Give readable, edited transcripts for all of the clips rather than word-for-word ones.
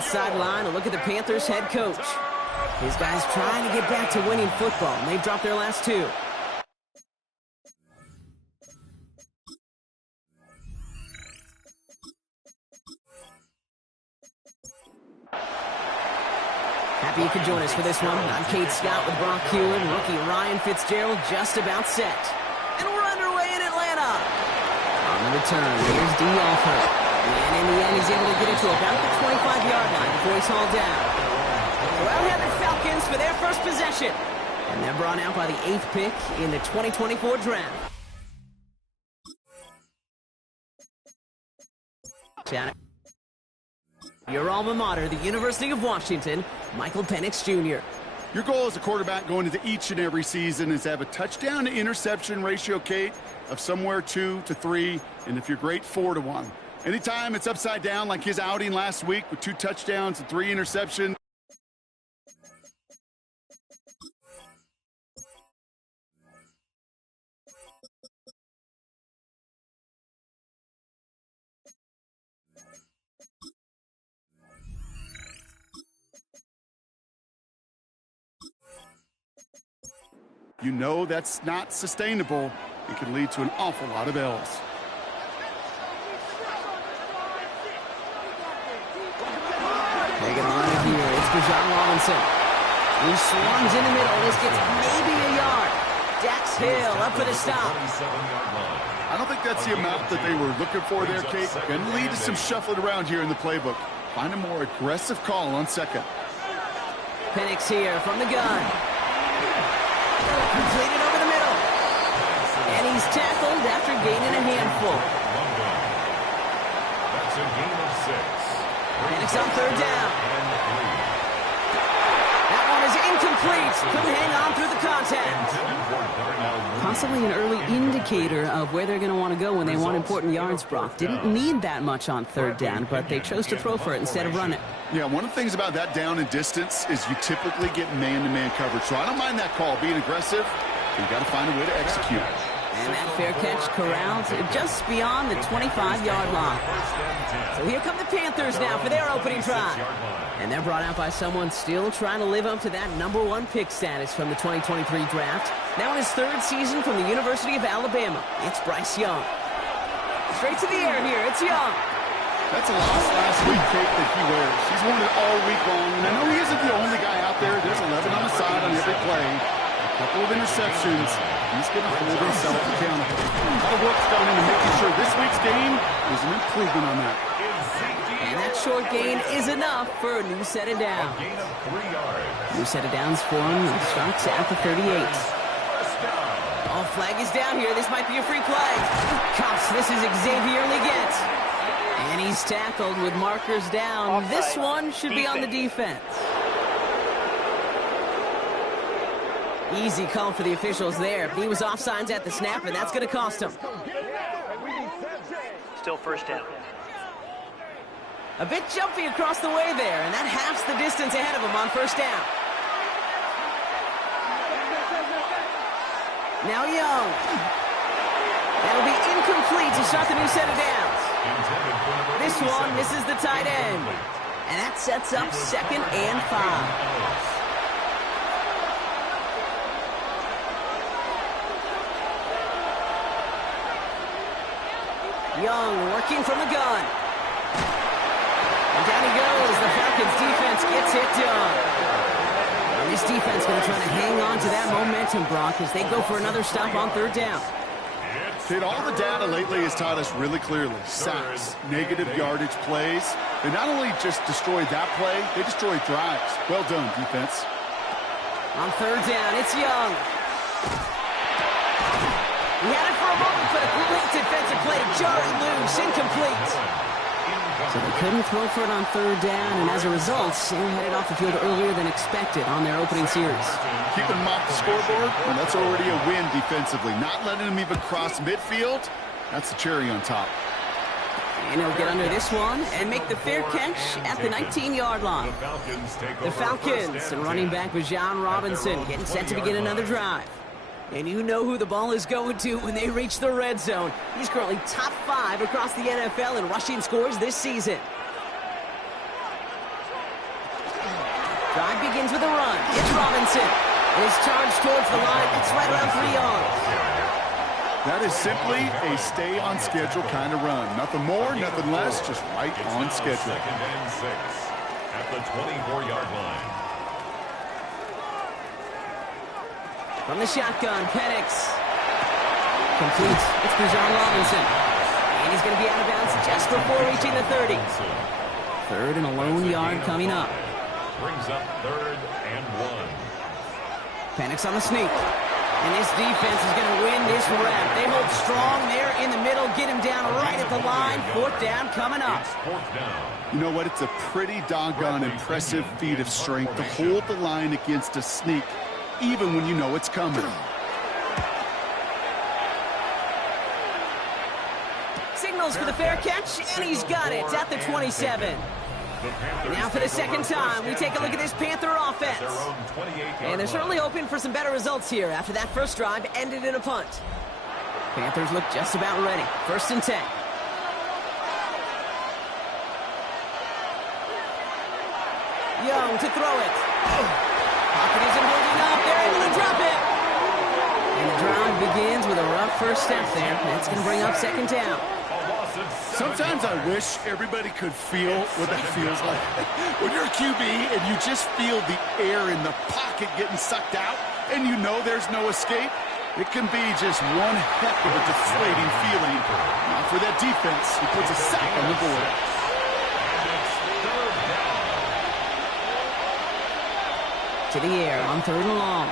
Falcons sideline, a look at the Panthers head coach. His guys trying to get back to winning football, and they've dropped their last two. Happy you could join us for this one. I'm Kate Scott with Brock Hewitt. Rookie Ryan Fitzgerald just about set. And we're underway in Atlanta. On the return, here's D. Alford. And in the end, he's able to get it to about the 25-yard line before he's hauled down. So out have the Falcons for their first possession. And they're brought out by the 8th pick in the 2024 draft. Your alma mater, the University of Washington, Michael Penix Jr. Your goal as a quarterback going into each and every season is to have a touchdown to interception ratio, Kate, of somewhere 2 to 3, and if you're great, 4 to 1. Anytime it's upside down like his outing last week with 2 touchdowns and 3 interceptions. You know that's not sustainable. It can lead to an awful lot of L's. Taking a run here. It's Bijan Robinson. He swarms in the middle. This gets maybe a yard. Dax Hill up for the stop. I don't think that's the amount that they were looking for there, Kate. Going to lead to some shuffling around here in the playbook. Find a more aggressive call on second. Penix here from the gun. Completed over the middle. And he's tackled after gaining a handful. That's a gain of 6. Penix on third down. That one is incomplete. Couldn't hang on through the contact. Possibly an early indicator of where they're going to want to go when they want important yards, Brock. Didn't need that much on third down, but they chose to throw for it instead of run it. Yeah, one of the things about that down and distance is you typically get man-to-man coverage. So I don't mind that call being aggressive. You got to find a way to execute. And that fair catch corralled just beyond the 25-yard line. So here come the Panthers now for their opening drive. And they're brought out by someone still trying to live up to that #1 pick status from the 2023 draft. Now in his 3rd season from the University of Alabama, it's Bryce Young. Straight to the air here, it's Young. That's a loss last week, Kate, that he wears. He's worn it all week long. And I know he isn't the only guy out there. There's 11 on the side on every play. A couple of interceptions. He's going to hold himself accountable. A lot of work's gone into making sure this week's game is an improvement on that. And that short gain is enough for a new set of downs. New set of downs for him. Starts at the 38. Oh, flag is down here. This might be a free play. Cops, this is Xavier Leggett. And he's tackled with markers down. This one should be on the defense. Easy call for the officials there. He was offsides at the snap, and that's going to cost him. Still first down. A bit jumpy across the way there, and that halves the distance ahead of him on first down. Now Young. That'll be incomplete to start the new set of downs. This one misses the tight end. And that sets up 2nd and 5. Young working from the gun. And down he goes. The Falcons defense gets it done. And this defense going to try to hang on to that momentum, Brock, as they go for another stop on third down. Kid, all the data lately has taught us really clearly. Sacks, negative yardage plays. They not only just destroyed that play, they destroyed drives. Well done, defense. On third down, it's Young. He had it for a moment, but a great defensive play. Jarring loose, incomplete. So they couldn't throw for it on third down, and as a result, they're headed off the field earlier than expected on their opening series. Keeping them off the scoreboard, and that's already a win defensively. Not letting them even cross midfield, that's the cherry on top. And he'll get under this one and make the fair catch at the 19-yard line. The Falcons and running back Bijan Robinson getting set to begin another drive. And you know who the ball is going to when they reach the red zone. He's currently top 5 across the NFL in rushing scores this season. Drive begins with a run. It's Robinson. His charge towards the line. It's right around 3 yards. That is simply a stay-on-schedule kind of run. Nothing more, nothing less, just right on schedule. 2nd and 6 at the 24-yard line. From the shotgun, Penix completes. It's Bijan Robinson. And he's going to be out of bounds just before reaching the 30. Third and a lone yard coming up. Brings up 3rd and 1. Penix on the sneak. And this defense is going to win this rep. They hold strong there in the middle. Get him down right at the line. 4th down coming up. It's 4th down. You know what? It's a pretty doggone impressive feat of strength to hold the line against a sneak, even when you know it's coming. Signals for the fair catch, and he's got it at the 27. Now for the second time, we take a look at this Panther offense. And they're certainly hoping for some better results here after that first drive ended in a punt. Panthers look just about ready. 1st and 10. Young to throw it. Pocket isn't holding up. They're able to drop it. And the drive begins with a rough first step there. That's going to bring up 2nd down. Sometimes I wish everybody could feel what that feels like. When you're a QB and you just feel the air in the pocket getting sucked out and you know there's no escape, it can be just one heck of a deflating feeling. Now for that defense, he puts a sack on the board. To the air on 3rd and long.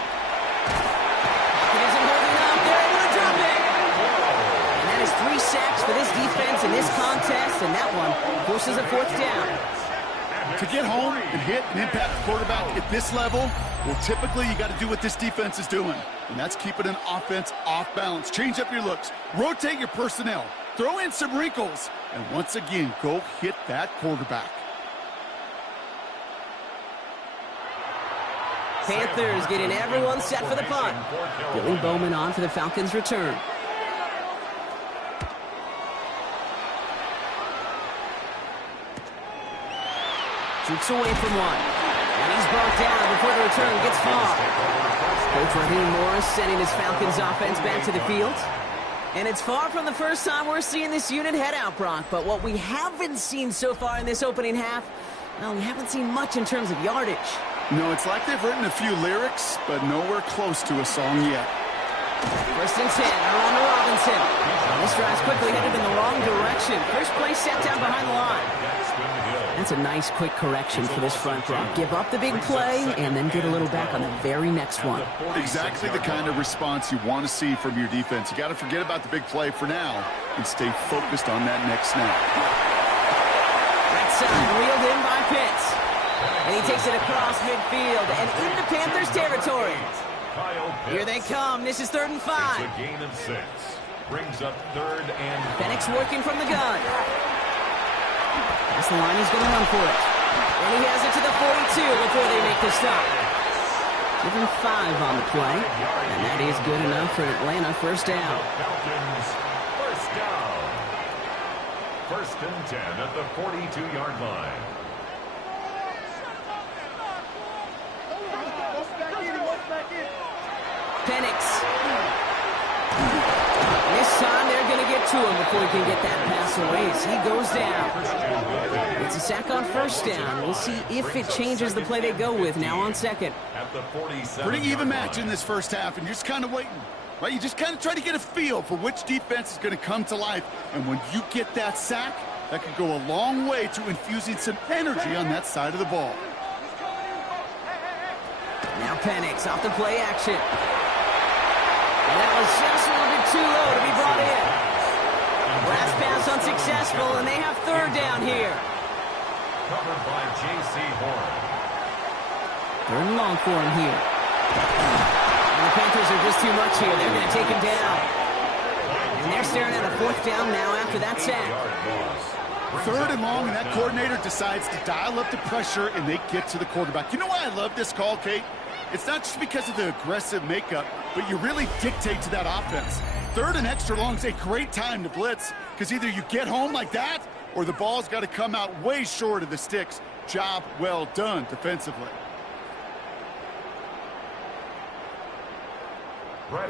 Pocket isn't holding up. They're able to drop it. And that is 3 sacks for this defense in this contest, and that one forces a 4th down. To get home and hit and impact the quarterback at this level, well, typically you got to do what this defense is doing, and that's keeping an offense off balance. Change up your looks, rotate your personnel, throw in some wrinkles, and once again, go hit that quarterback. Panthers getting everyone set for the punt. Billy Bowman on for the Falcons' return. Shoots away from one. And he's brought down before the return gets far. Coach Raheem Morris sending his Falcons offense back to the field. And it's far from the first time we're seeing this unit head out, Brock. But what we haven't seen so far in this opening half, well, we haven't seen much in terms of yardage. No, it's like they've written a few lyrics, but nowhere close to a song yet. 1st and 10, they're on to Robinson. This drive's quickly headed in the wrong direction. First play set down behind the line. That's a nice quick correction for this front row. Give up the big play and then get a little back on the very next one. Exactly the kind of response you want to see from your defense. You got to forget about the big play for now and stay focused on that next snap. Right side, reeled in by Pitts. And he takes it across midfield and into Panthers territory. Here they come. This is 3rd and 5. It's a gain of 6. Brings up 3rd and 5. Penix working from the gun. That's the line. He's going to run for it. And he has it to the 42 before they make the stop. Give him 5 on the play. And that is good enough for Atlanta. 1st down. Falcons, 1st down. 1st and 10 at the 42-yard line. Penix. This time they're going to get to him before he can get that pass away as he goes down. It's a sack on 1st down. We'll see if it changes the play they go with now on 2nd. At the 47. Pretty even match in this first half, and you're just kind of waiting. Right? You just kind of try to get a feel for which defense is going to come to life. And when you get that sack, that could go a long way to infusing some energy on that side of the ball. Now Penix off the play action. And that was just a little bit too low to be brought in. Last pass unsuccessful, and they have 3rd down here. Covered by J.C. Horn. 3rd and long for him here. And the Panthers are just too much here. They're going to take him down. And they're staring at a 4th down now after that sack. 3rd and long, and that coordinator decides to dial up the pressure, and they get to the quarterback. You know why I love this call, Kate? It's not just because of the aggressive makeup, but you really dictate to that offense. 3rd and extra long is a great time to blitz, because either you get home like that, or the ball's got to come out way short of the sticks. Job well done defensively.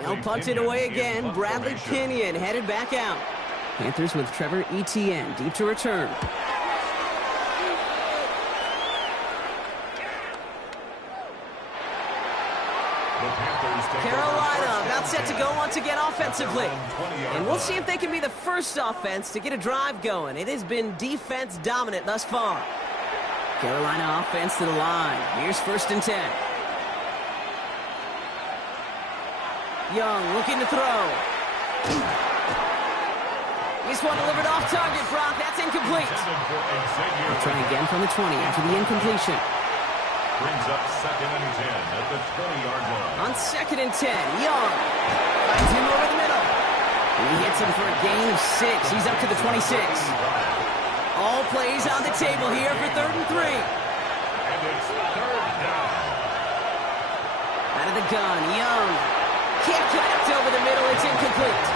They'll punt it away again. Bradley Pinion headed back out. Panthers with Trevor Etienne deep to return. Carolina about set to go once again offensively. And we'll see if they can be the first offense to get a drive going. It has been defense dominant thus far. Carolina offense to the line. Here's 1st and 10. Young looking to throw. This one delivered off target, Brock. That's incomplete. They'll try again from the 20 after the incompletion. Brings up 2nd and 10 at the 20-yard line. On 2nd and 10, Young finds him over the middle. And he hits him for a gain of 6. He's up to the 26. All plays on the table here for 3rd and 3. And it's 3rd down. Out of the gun, Young. Kick left over the middle. It's incomplete.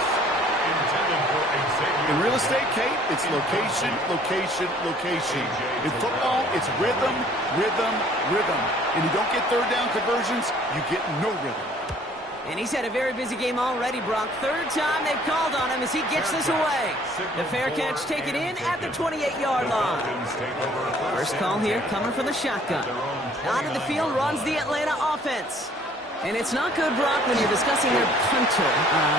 Intended for Xavier. In real estate, Kate, it's location, location, location. In football, it's rhythm, rhythm, rhythm. And you don't get 3rd down conversions, you get no rhythm. And he's had a very busy game already, Brock. 3rd time they've called on him as he gets this away. The fair catch taken in at the 28-yard line. First call here coming from the shotgun. Onto the field runs the Atlanta offense. And it's not good, Brock, when you're discussing their punter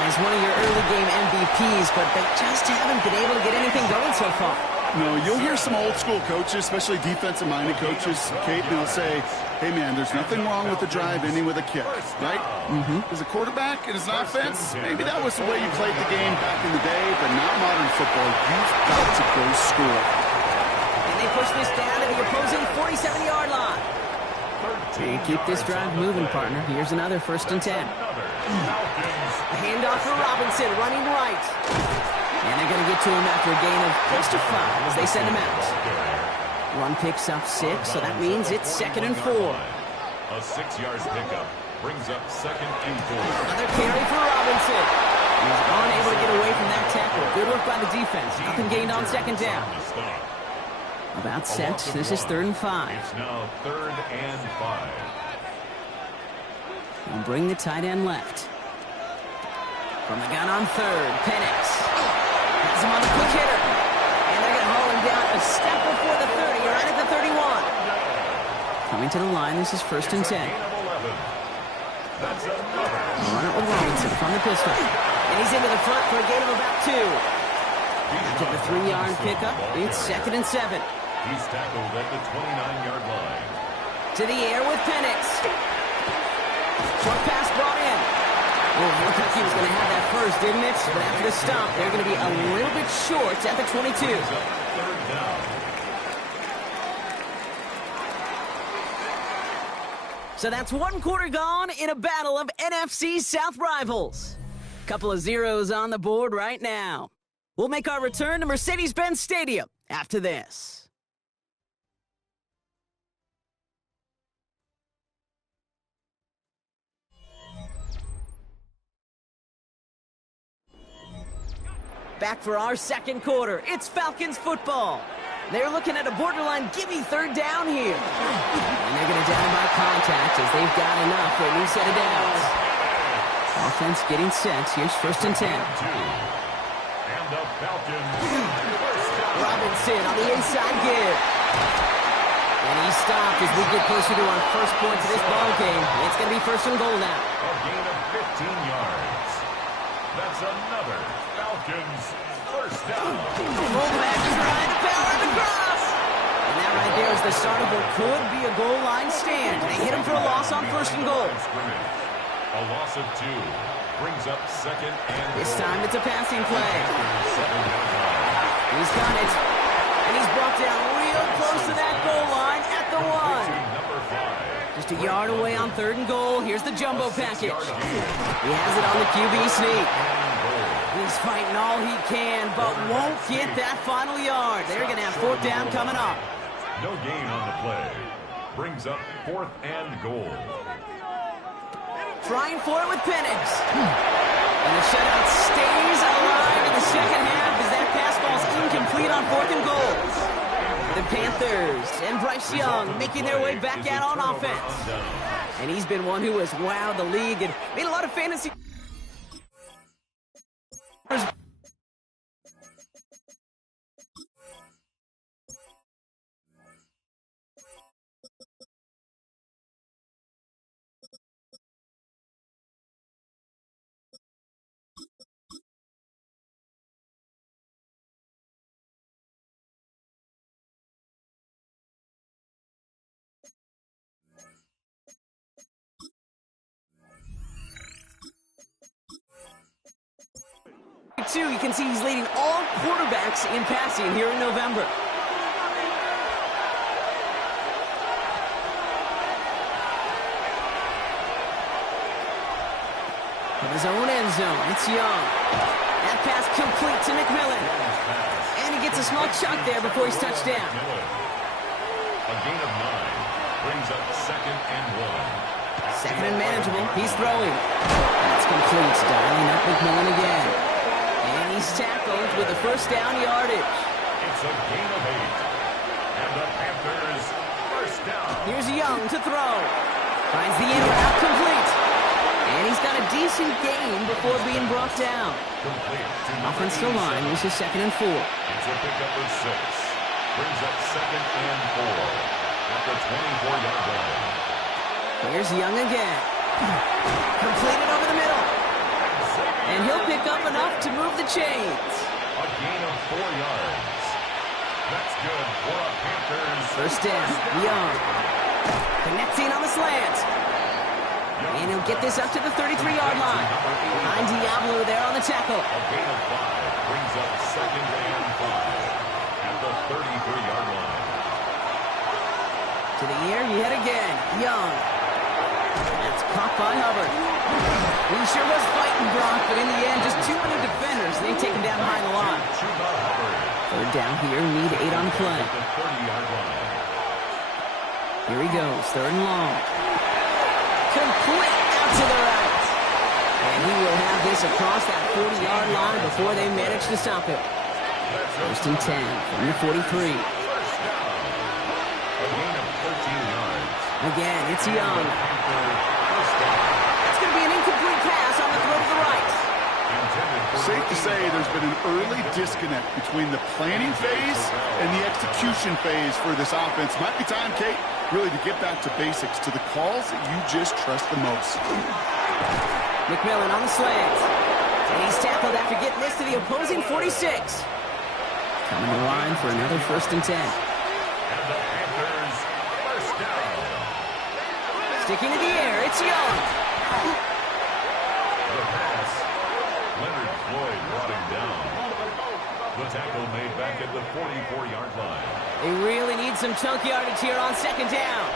as one of your early game MVPs, but they just haven't been able to get anything going so far. No, you'll hear some old school coaches, especially defensive-minded coaches, Kate, and they'll say, hey, man, there's nothing wrong with the drive ending with a kick, right? As a quarterback in his offense, maybe that was the way you played the game back in the day, but not modern football. You've got to go score. And they push this down to the opposing 47-yard line. And keep this drive moving, partner. Here's another 1st and 10. A handoff for Robinson, running right. And they're going to get to him after a gain of close to 5 as they send him out. Run picks up 6, so that means it's 2nd and 4. A 6-yard pickup brings up 2nd and 4. Another carry for Robinson. He's unable to get away from that tackle. Good work by the defense. Nothing gained on 2nd down. About set. This is 3rd and 5. It's now 3rd and 5. And bring the tight end left. From the gun on 3rd, Penix. Has him on the quick hitter. And they're going to haul him down a step before the 30. You're right at the 31. Coming to the line, this is 1st and 10. That's another. Run it with Robinson from the pistol. And he's into the front for a gain of about 2. After the 3-yard pickup, it's 2nd and 7. He's tackled at the 29-yard line. To the air with Penix. Short pass brought in. Oh, it looked like he was going to have that first, didn't it? But after the stop, they're going to be a little bit short at the 22. 3rd down. So that's 1 quarter gone in a battle of NFC South rivals. Couple of zeros on the board right now. We'll make our return to Mercedes-Benz Stadium after this. Back for our 2nd quarter. It's Falcons football. They're looking at a borderline gimme 3rd down here. And they're going to down him by contact as they've got enough for a new set of downs. Offense getting set. Here's 1st and 10. And the Falcons. Robinson on the inside give. And he stopped as we get closer to our first point to this ball game. It's going to be 1st and goal now. A gain of 15 yards. That's another Falcons 1st down. Fullback is trying to power the cross. And that right there is the start of what could be a goal line stand. They hit him for a loss on 1st and goal. A loss of 2 brings up 2nd and This time it's a passing play. 7-yard line. He's got it. And he's brought down real close to that goal line at the 1. Number 5. Just a yard away on 3rd and goal. Here's the jumbo package. He has it on the QB sneak. He's fighting all he can, but won't get that final yard. They're going to have 4th down coming up. No gain on the play. Brings up 4th and goal. Trying for it with Penix. And the shutout stays alive in the 2nd half as that pass ball's incomplete on 4th and goal. The Panthers and Bryce Young making their way back out on offense. And he's been one who has wowed the league and made a lot of fantasy too. You can see he's leading all quarterbacks in passing here in November. From his own end zone, it's Young. That pass complete to McMillan. And he gets a small chunk there before he's touched down. A gain of 9 brings up 2nd and 1. Second and manageable. He's throwing. That's complete. Dialing up McMillan again. And he's tackled with a first down yardage. It's a gain of 8. And the Panthers first down. Here's Young to throw. Finds the end route complete. And he's got a decent gain before being brought down. Offensive line uses 2nd and 4. It's a pickup of 6. Brings up 2nd and 4 at the 24-yard line. Here's Young again. Completed over the middle. And he'll pick up enough to move the chains. A gain of 4 yards. That's good for a Panthers. First down, Young. Connecting on the slant. And he'll get this up to the 33-yard line. Behind Diablo there on the tackle. A gain of 5 brings up 2nd and 5 at the 33-yard line. To the air, yet again, Young. That's caught by Hubbard. He sure was fighting Brock, but in the end, just too many defenders. They take him down behind the line. Third down here, need 8 on the play. The 30-yard line. Here he goes, 3rd and long. Complete out to the right. And he will have this across that 40-yard line before they manage to stop it. First and 10 from the 43. A gain of 13 yards. Again, it's Young. That's going to be an incomplete pass on the throw to the right. Safe to say there's been an early disconnect between the planning phase and the execution phase for this offense. Might be time, Kate, really to get back to basics, to the calls that you just trust the most. McMillan on the slant. And he's tackled after getting this to the opposing 46. Coming to the line for another first and 10. And the Panthers first down. Sticking to the air, it's Young. The pass. Leonard Floyd brought him down. The tackle made back at the 44-yard line. They really need some chunk yardage here on 2nd down.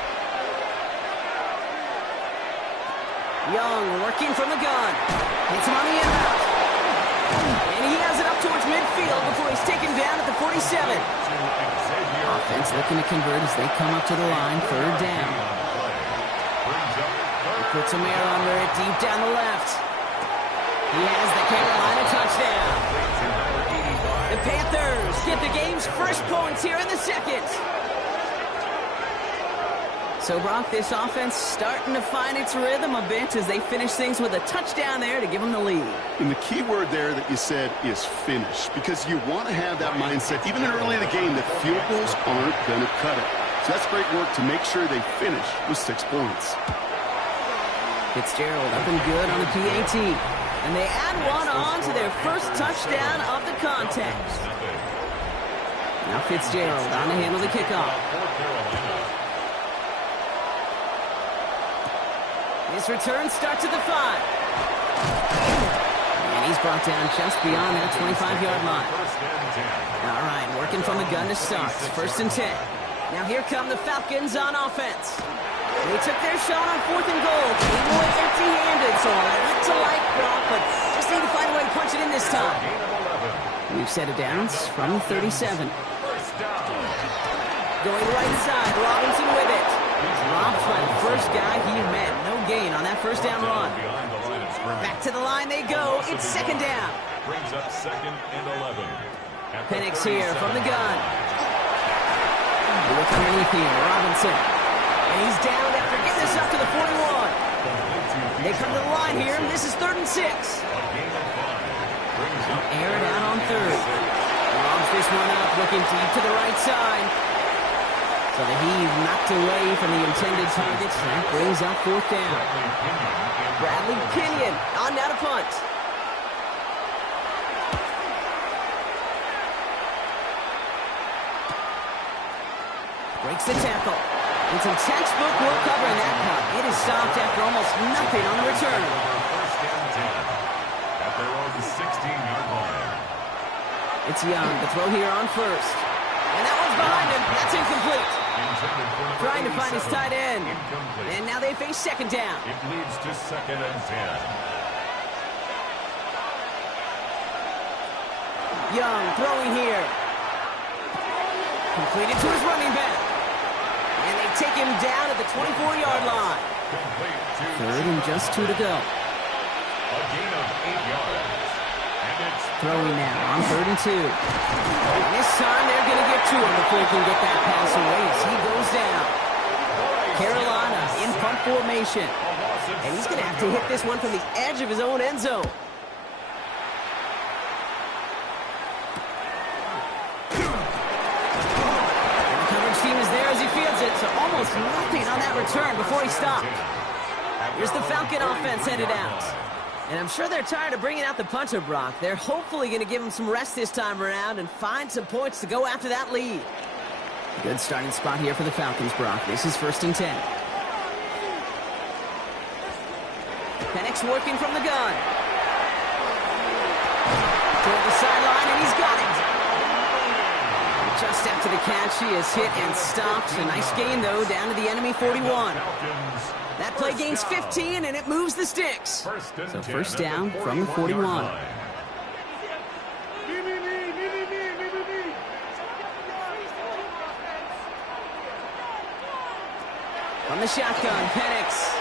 Young working from the gun. Hits him on the end route. And he has it up towards midfield before he's taken down at the 47. Offense looking to convert as they come up to the line. 3rd down. He puts some air under it deep down the left. He has the Carolina touchdown. The Panthers get the game's first points here in the 2nd. So, Brock, this offense starting to find its rhythm a bit as they finish things with a touchdown there to give them the lead. And the key word there that you said is finish, because you want to have that mindset, even early in the game, that field goals aren't going to cut it. So that's great work to make sure they finish with 6 points. Fitzgerald up and good on the PAT. And they add one on to their first touchdown of the contest. Now Fitzgerald on to handle the kickoff. His return starts at the 5. And he's brought down just beyond that 25-yard line. All right, working from the gun to start. First and 10. Now here come the Falcons on offense. They took their shot on 4th and goal. Came away empty-handed, so I like to like Brock, but just need to find a way to punch it in this time. We've set it down from 37. Going right side, Robinson with it. Dropped by the first guy he met. No gain on that first down run. Back to the line they go. It's 2nd down. Brings up 2nd and 11. Penix here from the gun. Look underneath here, Robinson. And he's down after getting this up to the 41. They come to the line here, and this is 3rd and 6. Air it out on 3rd. Lobs this one up, looking deep to the right side. So the heave knocked away from the intended targets. That brings up 4th down. Bradley Pinion on down to punt. Breaks the tackle. And some textbook work covering that cut. It is stopped after almost nothing on the return. First and 10 at their own 16-yard line. It's Young. The throw here on first. And that one's behind him. That's incomplete. Trying to find his tight end. And now they face second down. It leads to 2nd and 10. Young throwing here. Completed to his running back. And they take him down at the 24-yard line. Third and just 2 to go. A gain of 8 yards. And it's Throwing now on 3rd and 2. And this time they're going to get to him before he can get that pass away as he goes down. Carolina in punt formation. And he's going to have to hit this one from the edge of his own end zone. And the coverage team is there as he fields it, so almost nothing on that return before he stopped. Here's the Falcon offense headed out. And I'm sure they're tired of bringing out the punter, Brock. They're hopefully going to give him some rest this time around and find some points to go after that lead. Good starting spot here for the Falcons, Brock. This is 1st and 10. Penix working from the gun. Toward the sideline, and he's got it. Just after the catch, he is hit and stopped. A nice gain, though, down to the enemy 41. That play gains 15, and it moves the sticks. So first down from the 41. From the shotgun, Penix.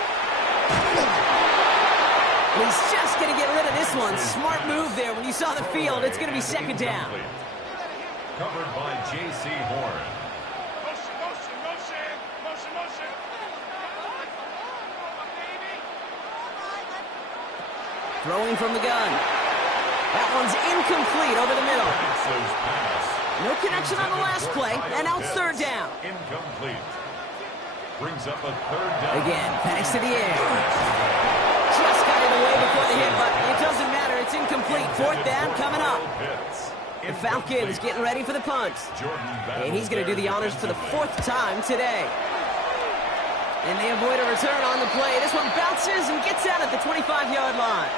He's just going to get rid of this one. Smart move there when you saw the field. It's going to be second down. Covered by J.C. Horn. Throwing from the gun. That one's incomplete over the middle. No connection on the last play, and now it's 3rd down. Incomplete. Brings up a 3rd down. Again, Penix to the air. Just got it away before the hit, but it doesn't matter. It's incomplete. 4th down coming up. The Falcons getting ready for the punt. And he's going to do the honors for the 4th time today. And they avoid a return on the play. This one bounces and gets out at the 25-yard line.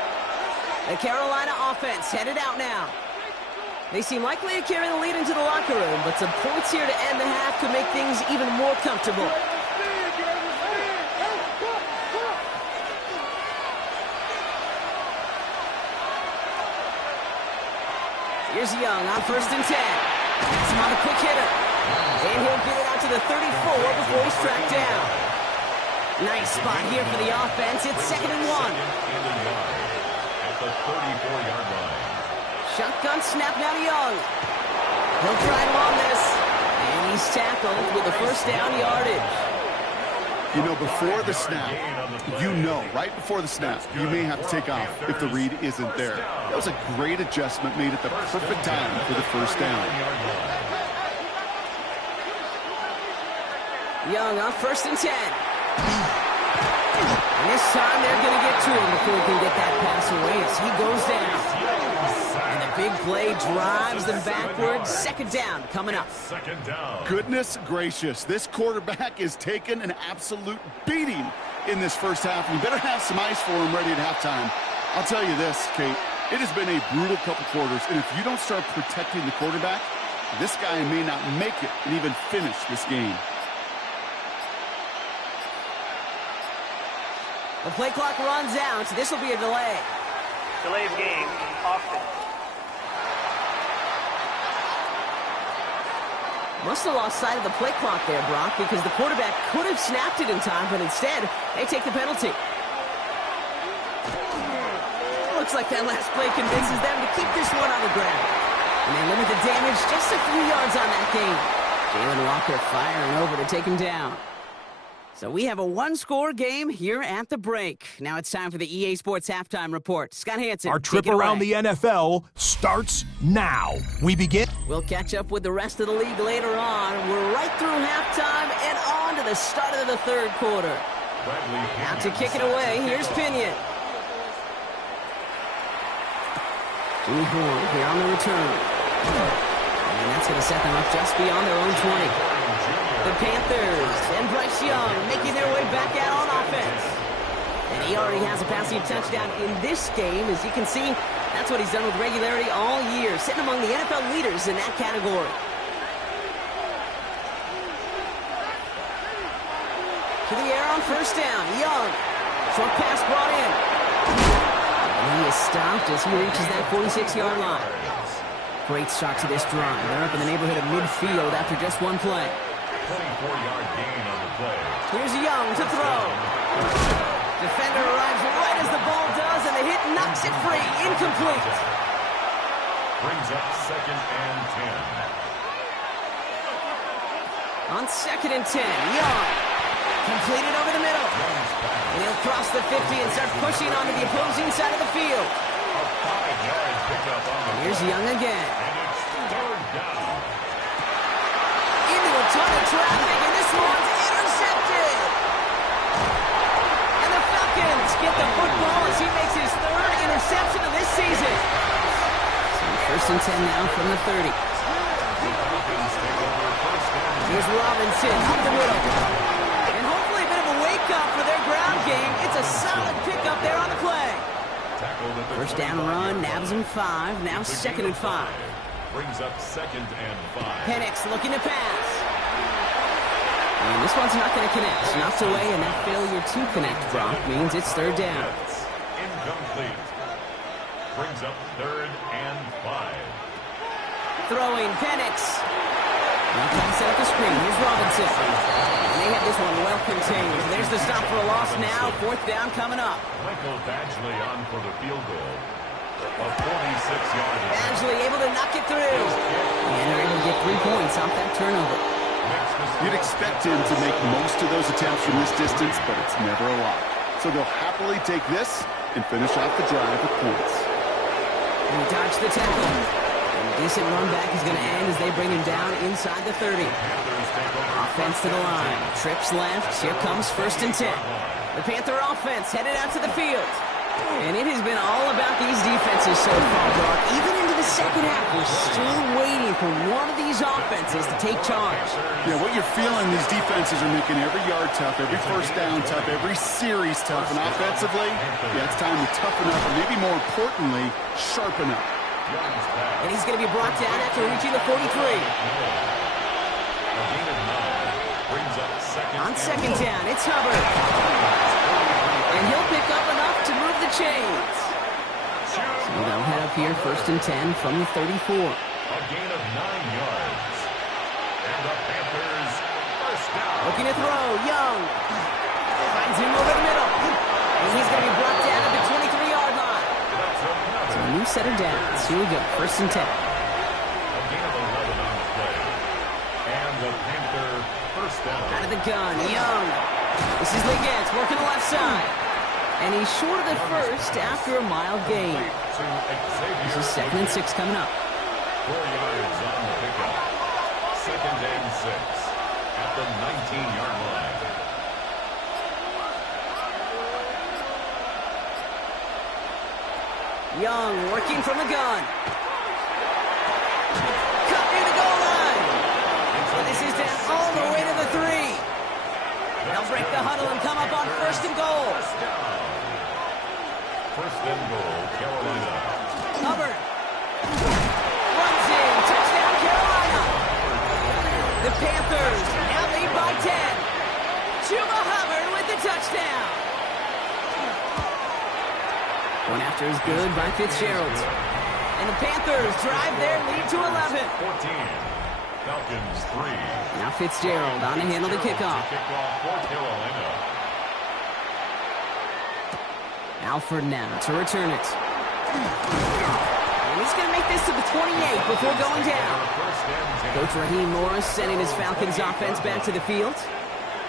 The Carolina offense headed out now. They seem likely to carry the lead into the locker room, but some points here to end the half could make things even more comfortable. Here's Young on 1st and 10. Gets him on a quick hitter. And he'll get it out to the 34 before he's tracked down. Nice spot here for the offense. It's 2nd and 1. At the 34-yard line. Shotgun snap now to Young. He'll try him on this. And he's tackled with the first down yardage. You know, before the snap, right before the snap, you may have to take off if the read isn't there. That was a great adjustment made at the perfect time for the first down. Young on 1st and 10. And this time they're going to get to him before he can get that pass away as he goes down. And the big play drives them backwards. 2nd down coming up. 2nd down. Goodness gracious, this quarterback is taking an absolute beating in this first half. You better have some ice for him ready at halftime. I'll tell you this, Kate, it has been a brutal couple quarters, and if you don't start protecting the quarterback, this guy may not make it and even finish this game. The play clock runs out, so this will be a delay. Delay of game, often. Must have lost sight of the play clock there, Brock, because the quarterback could have snapped it in time, but instead, they take the penalty. Looks like that last play convinces them to keep this one on the ground. And they limit the damage just a few yards on that game. Jalen Walker firing over to take him down. So we have a one-score game here at the break. Now it's time for the EA Sports Halftime Report. Scott Hansen, our trip around the NFL starts now. We begin. We'll catch up with the rest of the league later on. We're right through halftime and on to the start of the 3rd quarter. Now to kick it away, here's Pinion. Jimmy Horn here on the return. And that's going to set them up just beyond their own 20. The Panthers and Bryce Young making their way back out on offense. And he already has a passing touchdown in this game. As you can see, that's what he's done with regularity all year, sitting among the NFL leaders in that category. To the air on first down. Young. Short pass brought in. And he is stopped as he reaches that 46-yard line. Great start to this drive. They're up in the neighborhood of midfield after just one play. 24-yard gain on the play. Here's Young to throw. Defender arrives right as the ball does, and the hit knocks it free. Incomplete. Brings up 2nd and 10. On 2nd and 10, Young. Completed over the middle. And he'll cross the 50 and start pushing onto the opposing side of the field. A 5-yard pickup on the Here's play. Young again. And it's 3rd down. Into a ton of traffic, and this one's intercepted. And the Falcons get the football as he makes his 3rd interception of this season. So first and 10 now from the 30. Falcons take over 1st and 10. Here's Robinson up the middle. And hopefully a bit of a wake-up for their ground game. It's a solid pickup there on the play. Tackled at the First down 25 run, yard nabs him 5. Now line. 2nd and 5. Brings up 2nd and 5. Penix looking to pass. And this one's not going to connect. Knocked away, and that failure to connect, Brock, means it's 3rd down. That's incomplete. Brings up 3rd and 5. Throwing, Penix. Now trying to set up the screen. Here's Robinson. And they have this one well contained. There's the stop for a loss now. 4th down coming up. Michael Badgley on for the field goal. A 46-yard attempt. Badgley able to knock it through. And they're able to get 3 points off that turnover. You'd expect him to make most of those attempts from this distance, but it's never a lot. So they'll happily take this and finish off the drive with points. And he dodged the tackle. And a decent run back is going to end as they bring him down inside the 30. Offense to the line. Trips left. Here comes 1st and 10. The Panther offense headed out to the field. And it has been all about these defenses so far, Brock. Even into the second half, we're still waiting for one of these offenses to take charge. Yeah, what you're feeling, these defenses are making every yard tough, every first down tough, every series tough. And offensively, yeah, it's time to toughen up, and maybe more importantly, sharpen up. And he's going to be brought down after reaching the 43. On 2nd down, it's Hubbard. And he'll pick up enough to move the chains. So they'll head up here 1st and 10 from the 34. A gain of 9 yards. And the Panthers first down. Looking to throw, Young. Finds him over the middle. And he's going to be brought down at the 23-yard line. So a new set of downs. Here we go, 1st and 10. A gain of 11 on the play. And the Panther first down. Out of the gun, Young. This is Liggett working the left side. And he's short of the first after a mild gain. This is 2nd and 6 coming up. 4 yards on the pickup. 2nd and 6 at the 19-yard line. Young working from the gun. Cut near the goal line. So this is down all the way to the 3. They'll break the huddle and come up on 1st and goal. First and goal, Carolina. Hubbard runs in. Touchdown, Carolina. The Panthers now lead by 10. Chuba Hubbard with the touchdown. One after is good by Fitzgerald. And the Panthers drive their lead to 11. 14. Falcons 3. Now Fitzgerald on to handle the kickoff. Kickoff for Carolina. Alford now to return it. And he's going to make this to the 28 before going down. First and 10. Coach Raheem Morris sending his Falcons offense back to the field.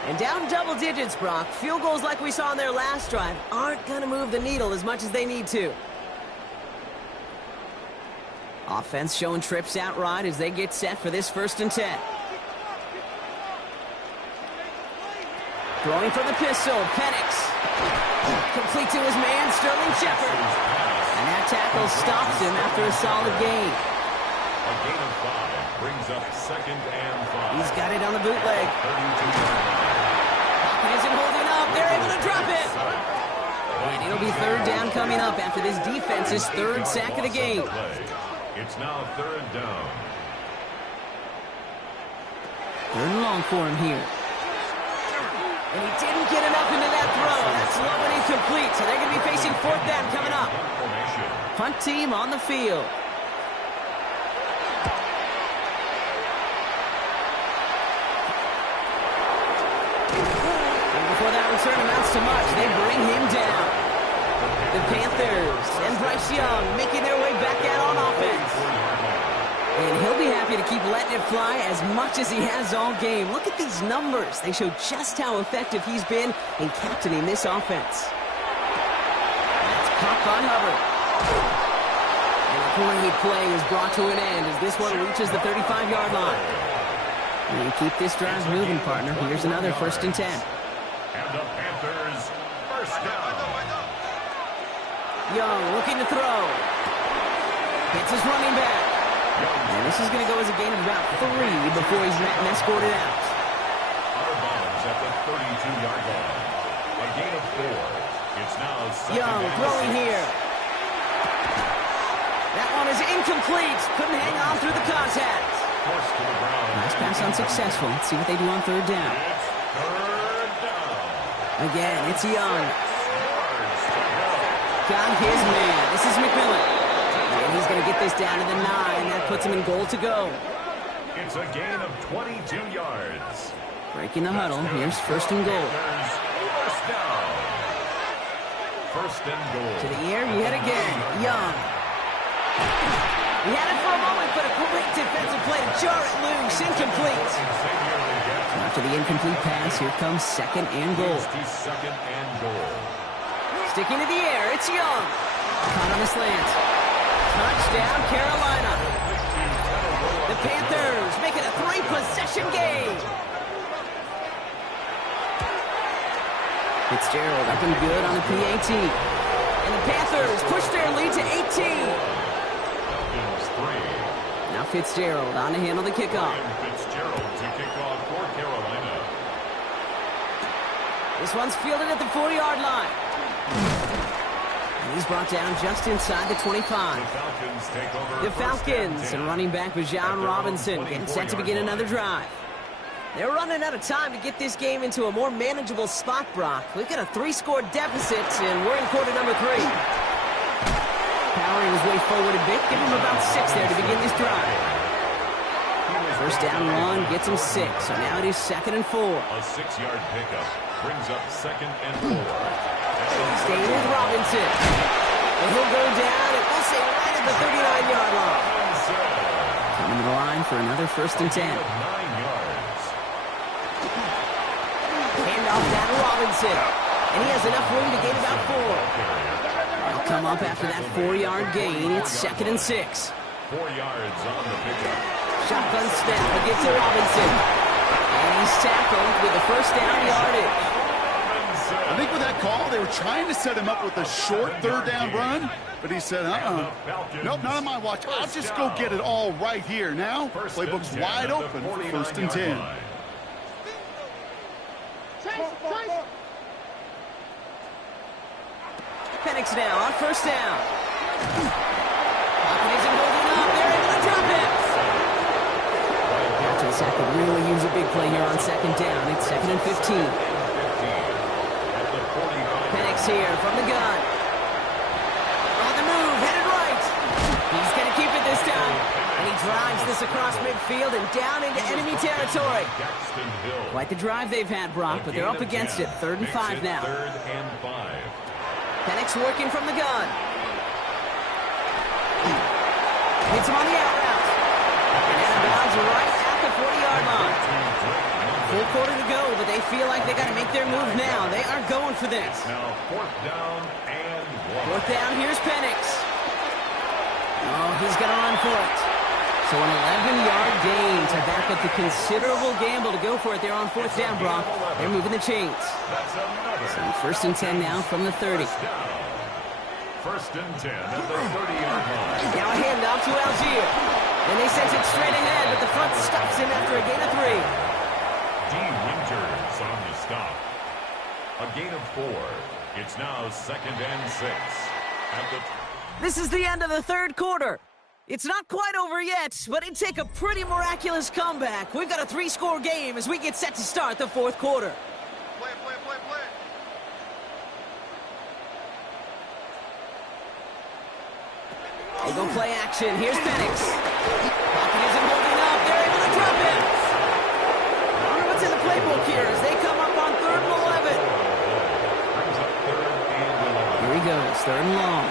And down double digits, Brock. Field goals like we saw in their last drive aren't going to move the needle as much as they need to. Offense showing trips out right as they get set for this 1st and 10. Throwing from the pistol, Penix. Complete to his man, Sterling Shepard. And that tackle stops him after a solid gain. A gain of 5 brings up 2nd and 5. He's got it on the bootleg. 32 yards. Pocket isn't holding up. They're able to drop it. And it'll be third down coming up after this defense's third sack of the game. It's now third down. Third and long for him here. And he didn't get enough into that throw. That's low and incomplete. So they're going to be facing fourth down coming up. Punt team on the field. And before that return amounts to much, they bring him down. The Panthers and Bryce Young making their way back out on offense. And he'll be happy to keep letting it fly as much as he has all game. Look at these numbers. They show just how effective he's been in captaining this offense. That's pop on Hubbard. And a great play is brought to an end as this one reaches the 35-yard line. And keep this drive moving, partner. Here's another 1st and 10. And the Panthers first down. Young looking to throw. Gets his running back. And this is going to go as a gain of about 3 before he's met and escorted out. Out of bounds at the 32-yard line. A gain of 4. It's now second Young and throwing 6. here. That one is incomplete. Couldn't hang on through the contact. Forced to the ground. Nice pass unsuccessful. Let's see what they do on third down. It's third down. Again, it's Young. Yards to go. Got his man. This is McMillan. And he's going to get this down to the 9. That puts him in goal to go. It's a gain of 22 yards. Breaking the huddle. Here's 1st and goal. First down. 1st and goal. To the air yet again. Young. He had it for a moment, but a great defensive play to jar it loose. Incomplete. After the incomplete pass, here comes 2nd and goal. To 2nd and goal. Sticking to the air, it's Young. Caught on the slant. Touchdown, Carolina. The Panthers make it a 3-possession game. Fitzgerald up and good on the PAT. And the Panthers push their lead to 18. Now Fitzgerald on to handle the kickoff. Fitzgerald to kick off for Carolina. This one's fielded at the 40-yard line. And he's brought down just inside the 25. The Falcons take over. The Falcons and running back Bijan Robinson getting set to begin another drive. They're running out of time to get this game into a more manageable spot, Brock. We've got a 3-score deficit, and we're in quarter number 3. Powering his way forward a bit. Give him about 6 there to begin this drive. First down run gets him 6. So now it is 2nd and 4. A 6-yard pickup brings up 2nd and 4. Staying with Robinson. And he'll go down, and we'll say right at the 39-yard line. Coming to the line for another 1st and 10. 9 yards. Handoff down to Robinson. And he has enough room to gain about 4. They'll come up after that 4-yard gain. It's 2nd and 6. 4 yards on the pickup. Shotgun snap. It gets to Robinson. And he's tackled with the first down yardage. I think with that call, they were trying to set him up with a short 3rd down run, but he said, nope, not on my watch. I'll just go get it all right here. Now, playbook's wide open for 1st and 10. Penix now on 1st down. Pocket isn't holding up. They're able to drop it. After the sack could really use a big play here on 2nd down. It's 2nd and 15. Penix here from the gun. On the move, headed right. He's going to keep it this time. And he drives this across midfield and down into enemy territory. Quite the drive they've had, Brock, but they're up against it. 3rd and 5 now. 3rd and 5. Penix working from the gun. Hits him on the out route. And out of bounds right at the 40-yard line. Full quarter to go, but they feel like they got to make their move now. They are going for this. Now 4th down and 1. 4th down, here's Penix. Oh, he's going to run for it. So an 11-yard gain to back up the considerable gamble to go for it there on 4th down, Brock. They're moving the chains. So 1st and 10 now from the 30. 1st and 10 at the 30-yard line. Now a handoff to Algier. And they sent it straight ahead, but the front stops him after a gain of 3. D. Winters on the stop. A gain of 4. It's now 2nd and 6. This is the end of the third quarter. It's not quite over yet, but it'd take a pretty miraculous comeback. We've got a 3-score game as we get set to start the fourth quarter. Play. They go play action. Here's Penix. Pocket isn't holding up. They're able to drop it. I wonder what's in the playbook here as they come up on 3rd and 11. Here he goes, 3rd and long.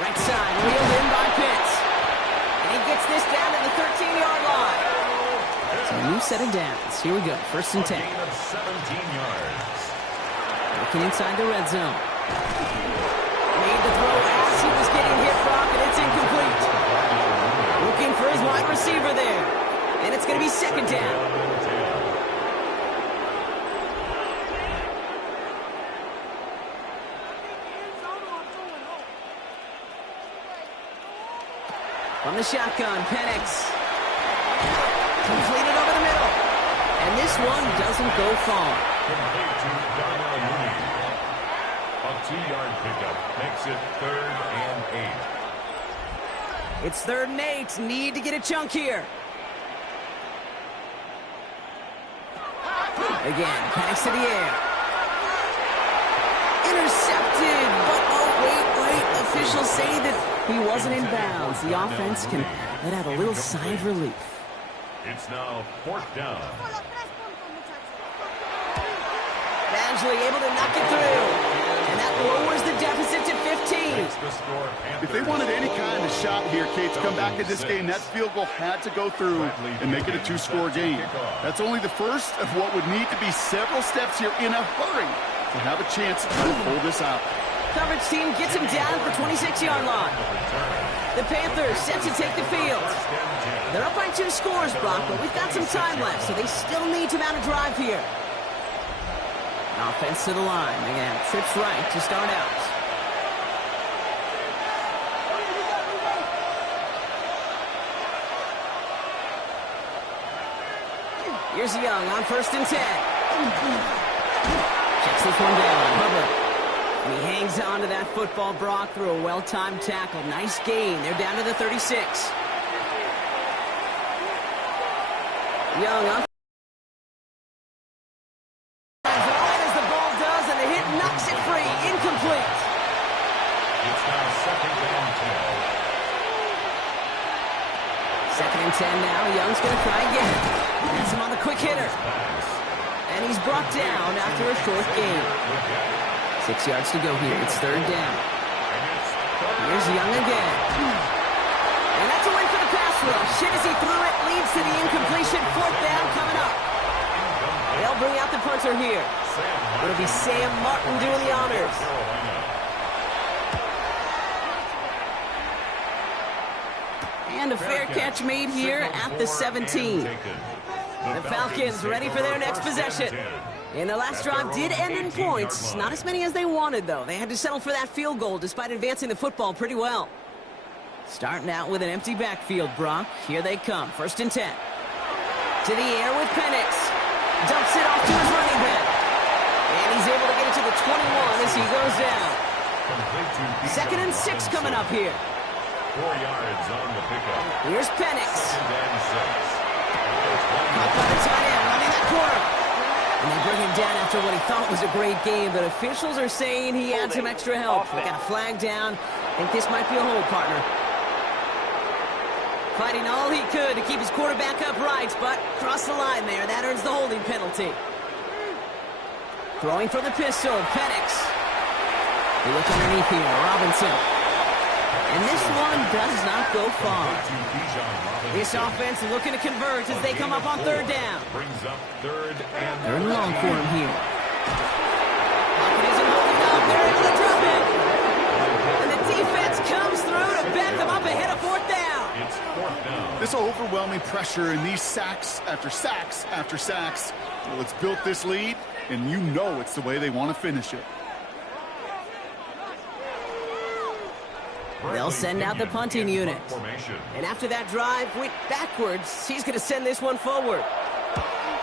Right side, wheeled in by Pitts. And he gets this down to the 13-yard line. So a new set of downs. Here we go, 1st and 10. Gain of 17 yards. Looking inside the red zone. Made the throw as he was getting hit, Brock, and it's incomplete. Looking for his wide receiver there. And it's going to be 2nd down. From the shotgun, Penix. Completed over the middle. And this one doesn't go far. Complete to Darnell Mooney. A 2-yard pickup makes it 3rd and 8. It's 3rd and 8. Need to get a chunk here. Again, Penix to the air. Intercepted, but oh, wait. Officials say that he wasn't in bounds. The offense can let out a little sigh of relief. It's now 4th down. Badgley able to knock it through. And that lowers the deficit to 15. If they wanted any kind of shot here, Kate, to come back in this game, that field goal had to go through and make it a 2-score game. That's only the first of what would need to be several steps here in a hurry to have a chance to pull this out. Coverage team gets him down at the 26-yard line. The Panthers set to take the field. They're up by 2 scores, Brock, but we've got some time left, so they still need to mount a drive here. Offense to the line. Again, trips right to start out. Here's Young on 1st and 10. Checks this one down. Hubbard. And he hangs on to that football, Brock, through a well-timed tackle. Nice gain. They're down to the 36. Young on. As the ball does, and the hit knocks it free. Incomplete. It's now 2nd and 10. 2nd and 10 now. Young's going to try again. That's him on the quick hitter. And he's brought down after a short gain. 6 yards to go here. It's 3rd down. Here's Young again. And that's a win for the pass rush. Shit as he threw it leads to the incompletion. 4th down coming up. They'll bring out the punter here. It'll be Sam Martin doing the honors. And a fair catch made here at the 17. The Falcons ready for their next possession. And the last drive did end in points. Not as many as they wanted, though. They had to settle for that field goal despite advancing the football pretty well. Starting out with an empty backfield, Brock. Here they come. 1st and 10. To the air with Penix. Dumps it off to his running back. And he's able to get it to the 21 as he goes down. 2nd and 6 coming up here. 4 yards on the pickup. Here's Penix. 2nd and 6. Caught by the tight end, running that corner. And they bring him down after what he thought was a great game, but officials are saying he had some extra help. We got a flag down. I think this might be a hold, partner. Fighting all he could to keep his quarterback upright, but crossed the line there. That earns the holding penalty. Throwing from the pistol, Penix. They look underneath here, Robinson. And this one does not go far. This offense looking to convert as they come up on 3rd down. Brings up 3rd and 3rd and long for him here. Pocket isn't holding up. They're able to drop it. And the defense comes through to back them up ahead of 4th down. it's 4th down. This overwhelming pressure and these sacks after sacks after sacks, well, it's built this lead, and you know it's the way they want to finish it. They'll send out the punting unit. And after that drive went backwards, he's going to send this one forward.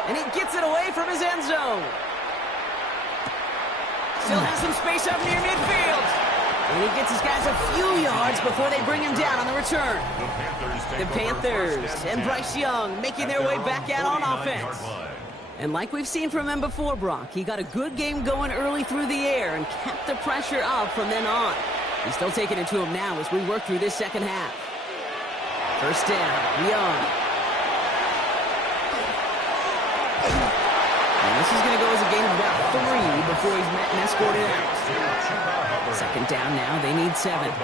And he gets it away from his end zone. Still has some space up near midfield. And he gets his guys a few yards before they bring him down on the return. The Panthers and Bryce Young making their way back out on offense. And like we've seen from him before, Brock, he got a good game going early through the air and kept the pressure up from then on. He's still taking it to him now as we work through this second half. First down, Young. And this is going to go as a gain of about 3 before he's met and escorted out. Second down now, they need 7. At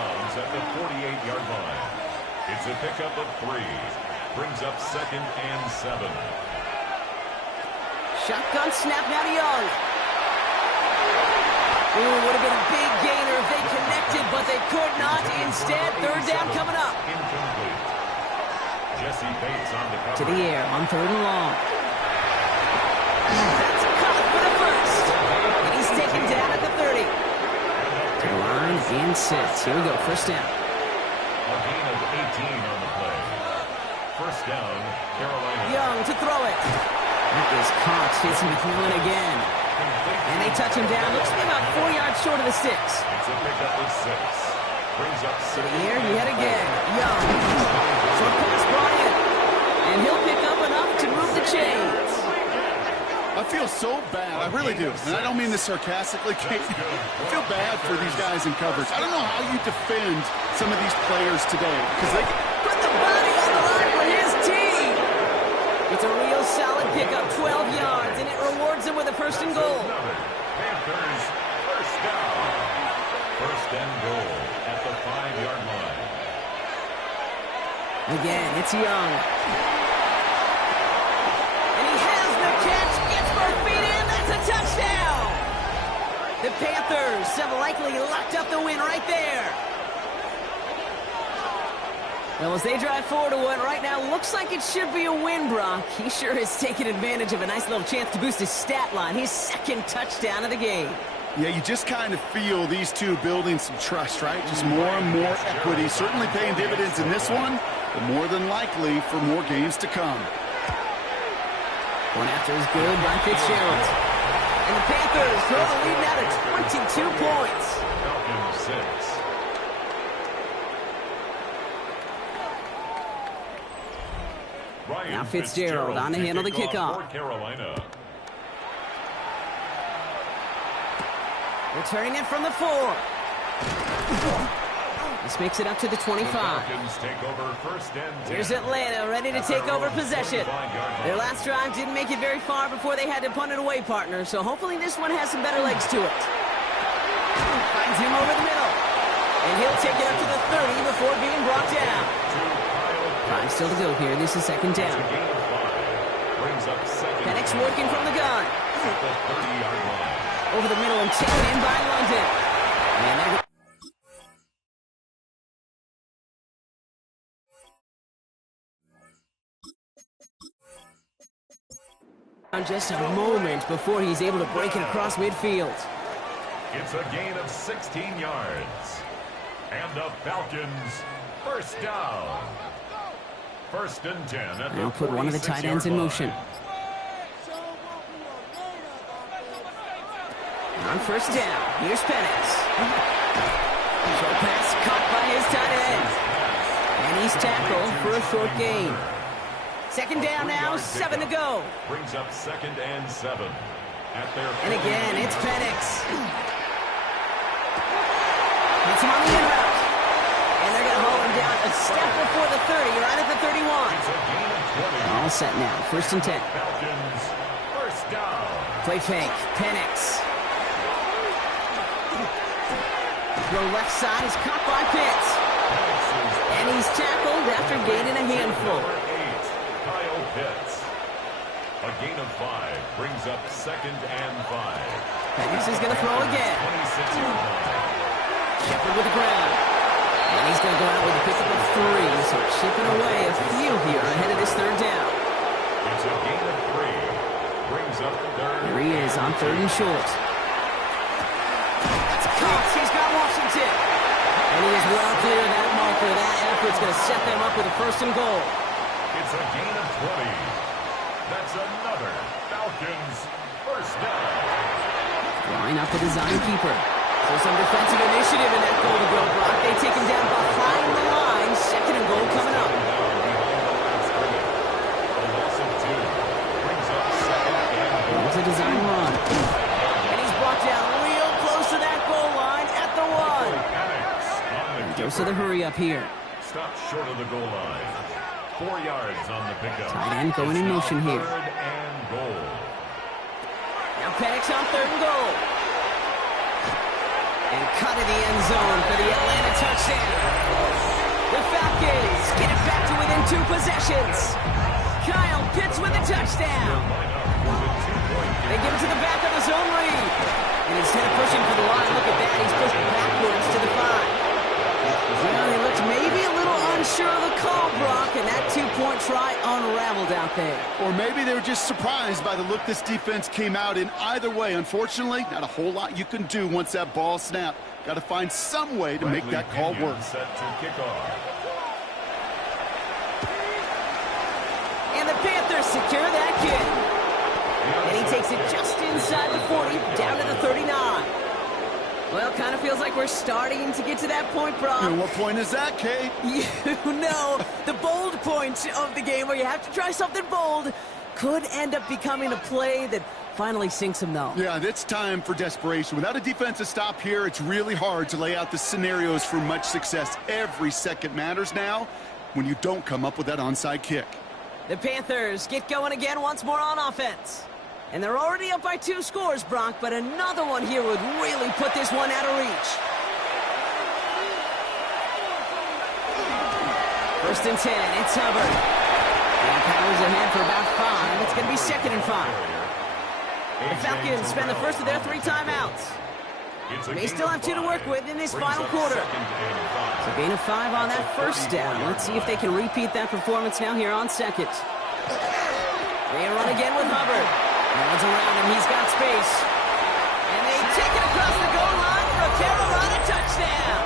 the 48-yard line. It's a pickup of 3. Brings up second and 7. Shotgun snap now to Young. Ooh, would have been a big gainer if they connected, but they could not. Instead, third down coming up. Incomplete. Jesse Bates on the cover. To the air on 3rd and long. That's caught for the first. And he's taken down at the 30. To the line and sits. Here we go, first down. A gain of 18 on the play. First down, Carolina. Young to throw it. That is caught. It's McMillan again. And they touch him down. Looks to be about 4 yards short of the sticks. It's a pickup of 6. Brings up To the air yet again. Young. Short pass brought in. And he'll pick up enough to move the chains. I feel so bad. I really do. And I don't mean this sarcastically, Kate. I feel bad for these guys in coverage. I don't know how you defend some of these players today. Because they put the body on the line for his team. It's a real solid pickup, 12 yards, and it rewards them with a first and goal. Panthers, first down. First and goal at the 5-yard line. Again, it's Young. And he has the catch, gets both feet in, that's a touchdown! The Panthers have likely locked up the win right there. Well, as they drive forward to what right now looks like it should be a win, Brock. He sure has taken advantage of a nice little chance to boost his stat line. His second touchdown of the game. Yeah, you just kind of feel these two building some trust, right? Just more and more equity. Certainly paying dividends in this one, but more than likely for more games to come. One after is good by Fitzgerald. And the Panthers throw the lead now to 22 points. Falcons 6. Now Fitzgerald on to handle the kickoff. Carolina. Returning it from the 4. This makes it up to the 25. Falcons take over first and 10. Here's Atlanta ready to take over possession. Their last drive didn't make it very far before they had to punt it away, partner, so hopefully this one has some better legs to it. Finds him over the middle. And he'll take it up to the 30 before being brought down. 5 still to go here. This is second down. Penix working from the gun. Over the middle and taken in by London. And just a moment before he's able to break it across midfield. It's a gain of 16 yards. And the Falcons, first down. First and 10 at Now put one of the tight ends in motion. On first down, here's Penix. Short pass caught by his tight end. And he's tackled for a short gain. Second down now, 7 to go. Brings up second and 7. And again, it's Penix. Hits him on the in route. And they're going to haul him down a step before the 30, right at the 31. All set now, first and 10. Falcons, first down. Play fake, Penix. Throw left side is caught by Pitts. And he's tackled after gaining a handful. Kyle Pitts. A gain of 5 brings up second and 5. Penix is going to throw again. 26-yard line. Shepard with the ground. And he's going to go out with a pickup of 3, so chipping away a few here ahead of this third down. It's a gain of 3. Brings up third. There he is on 3rd and short. That's caught. He's got Washington. And he is well clear of that marker. That effort's going to set them up with a first and goal. It's a gain of 20. That's another Falcons first down. Drawing up the design keeper. So some defensive initiative in that goal to go, Brock. They take him down behind the line. Second and goal coming up. There's a design run. And he's brought down real close to that goal line at the 1. He goes to the hurry up here. Stop short of the goal line. 4 yards on the pickup. Tight end going in motion here. Third and goal. Now Penix on 3rd and goal. And cut in the end zone for the Atlanta touchdown. The Falcons get it back to within 2 possessions. Kyle Pitts with a touchdown. They give it to the back of the zone read. And instead of pushing for the line, look at that, he's pushed backwards to the 5. Well, he looked maybe a little unsure of the call, Brock, and that 2-point try unraveled out there. Or maybe they were just surprised by the look this defense came out in. Either way, unfortunately, not a whole lot you can do once that ball snapped. Got to find some way to make that call work. Set to kick off. And the Panthers secure that kick. And he takes it just inside the 40, down to the 39. Well, kind of feels like we're starting to get to that point, Brock. And what point is that, Kate? You know, the bold point of the game where you have to try something bold could end up becoming a play that finally sinks him, though. Yeah, it's time for desperation. Without a defensive stop here, it's really hard to lay out the scenarios for much success. Every second matters now when you don't come up with that onside kick. The Panthers get going again once more on offense. And they're already up by 2 scores, Brock, but another one here would really put this one out of reach. 1st and 10, it's Hubbard. And powers ahead for about 5. It's going to be 2nd and 5. The Falcons spend the first of their 3 timeouts. They still have 2 to work with in this final quarter. So gain of 5 on that first down. Let's see if they can repeat that performance now here on 2nd. They run again with Hubbard. Runs around him, he's got space. And they take it across the goal line for a Carolina touchdown.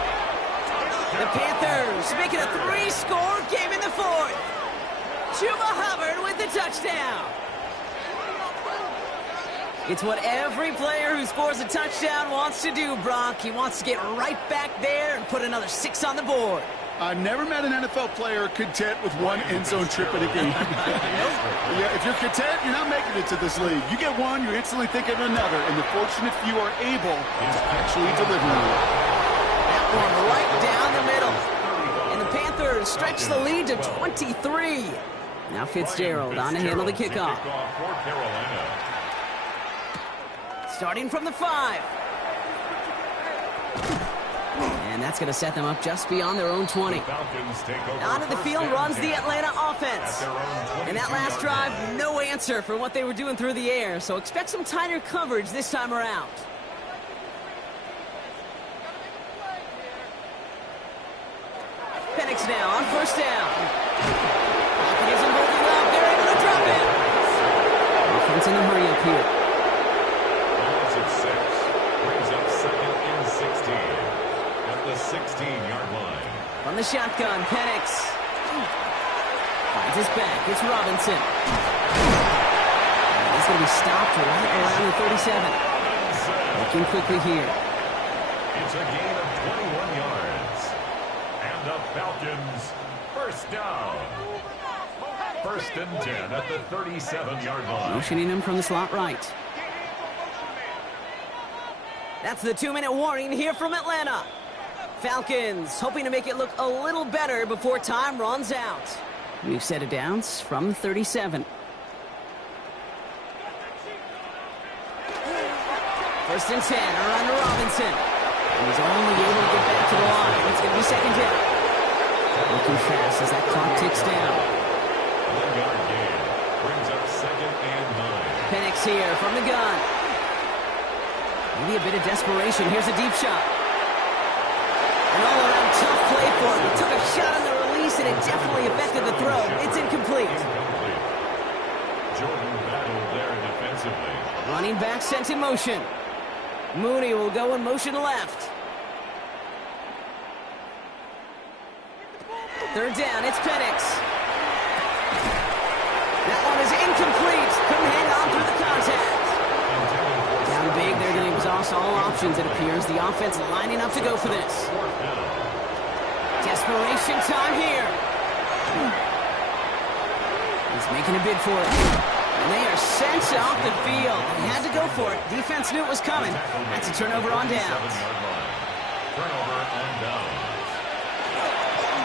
The Panthers make it a 3-score game in the 4th. Chuba Hubbard with the touchdown. It's what every player who scores a touchdown wants to do, Brock. He wants to get right back there and put another 6 on the board. I've never met an NFL player content with 1 end zone trip in a game. Yeah, if you're content, you're not making it to this league. You get 1, you're instantly thinking of another, and the fortunate few are able to actually deliver it. That one right down the middle. And the Panthers stretch the lead to 23. Now Fitzgerald on to handle the kickoff. Starting from the 5. And that's going to set them up just beyond their own 20. Onto the field runs the Atlanta offense. And that last drive, no answer for what they were doing through the air. So expect some tighter coverage this time around. Penix now on 1st down. He isn't holding up. They're able to drop it. Offense in a hurry up here. Brings up 2nd and 16 at the 16-yard line. From the shotgun, Penix finds his back. It's Robinson. And he's going to be stopped right around the 37. Looking quickly here. It's a gain of 21 yards. And the Falcons, 1st down. 1st and 10 at the 37-yard line. Motioning him from the slot right. That's the 2-minute warning here from Atlanta. Falcons hoping to make it look a little better before time runs out. New set of downs from 37. 1st and 10, around to Robinson. And he's only able to get back to the line. It's going to be 2nd down. Looking fast as that clock ticks down. 1-yard gain brings up 2nd and 9. Penix here from the gun. Maybe a bit of desperation. Here's a deep shot. An all-around tough play for him. He took a shot on the release, and it definitely affected the throw. It's incomplete. Jordan battled there defensively. Running back sent in motion. Mooney will go in motion left. 3rd down, it's Penix. That one is incomplete. Couldn't hang on through the contact. Down big, they're going to exhaust across all options, it appears. The offense lining up to go for this. Desperation time here. He's making a bid for it. And they are sent off the field. They had to go for it. Defense knew it was coming. That's a turnover on downs. Turnover on downs.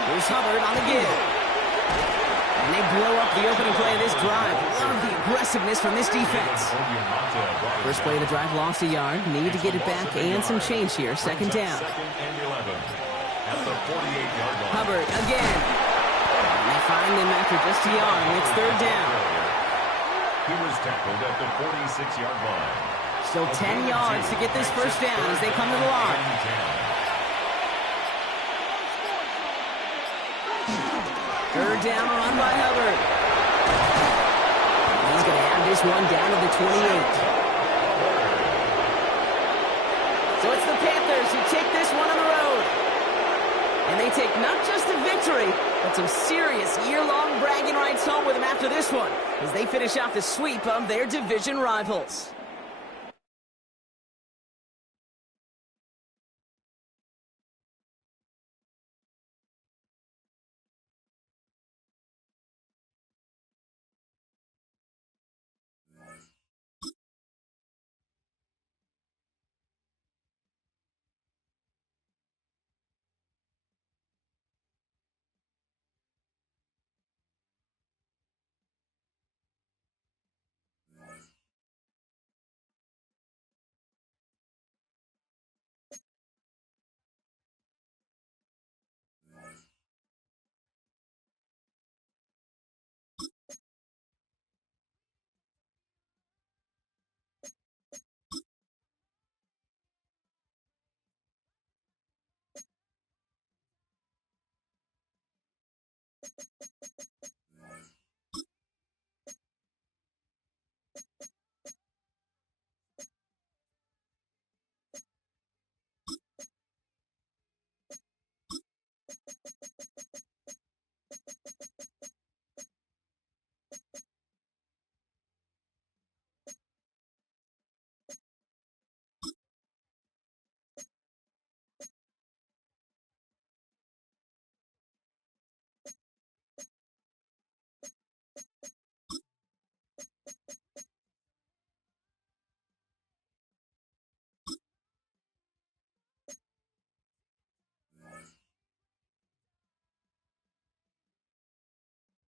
Here's Hubbard on the give. And they blow up the opening play of this drive. Love the aggressiveness from this defense. First play of the drive lost a yard. Need to get it back and some change here. Second down. Second and 11 at the 48-yard line. Hubbard again. And they find him after just a yard. It's third down. He was tackled at the 46-yard line. Still 10 yards to get this first down as they come to the line. Third down, run by Hubbard. He's going to have this one down to the 28. So it's the Panthers who take this one on the road. And they take not just a victory, but some serious year-long bragging rights home with them after this one, as they finish out the sweep of their division rivals.